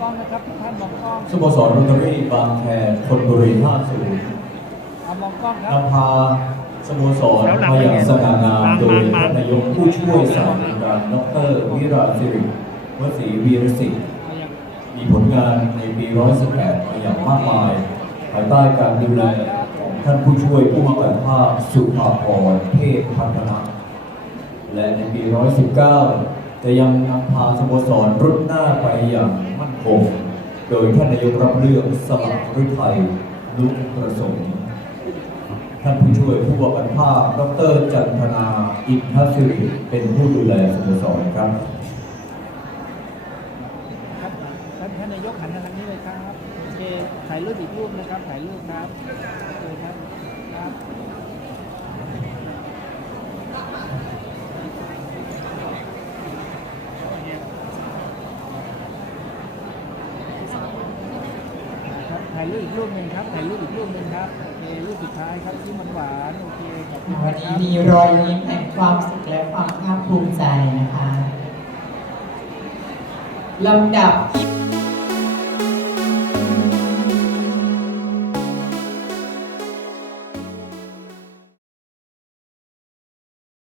กล้องนะครับทุกท่านมองกล้องสโมสรโรตารี่บางแคธนบุรี50เอามองกล้องครับนำพาสโมสรมาอย่างสง่างามโดยท่านนายกผู้ช่วยศาสตราจารย์ดรวิราชสิริวสีวีรศิษฐ์เอาอย่างมีผลงานในปี 118มาอย่างมากมาย ภายใต้การดูแลของท่านผู้ช่วยผู้ว่าการภาคสุภาพรเทพพัฒนาและในปี 119 จะยังนำพาสโมสรรุ่นหน้าไปอย่างมั่นคง โดยท่านนายกรับเลือกสมัครฤทัยลุกประสงค์ท่านผู้ช่วยผู้ว่าการภาคดรจันทนาอินทศิริเป็นผู้ดูแลสโมสรครับท่านนายกหันทางนี้เลยครับโอเคถ่ายรูปอีกรูปนะครับถ่ายรูปครับโอเคครับครับครับ ถ่ายรูปอีกรูปหนึ่งครับถ่ายรูปอีกรูปหนึ่งครับโอเครูปสุดท้ายครับที่มันหวานโอเคขอบคุณวันคนี้รับมีรอยยิ้มแห่งความสุขและความภาคภูมิใจนะคะลำดับที่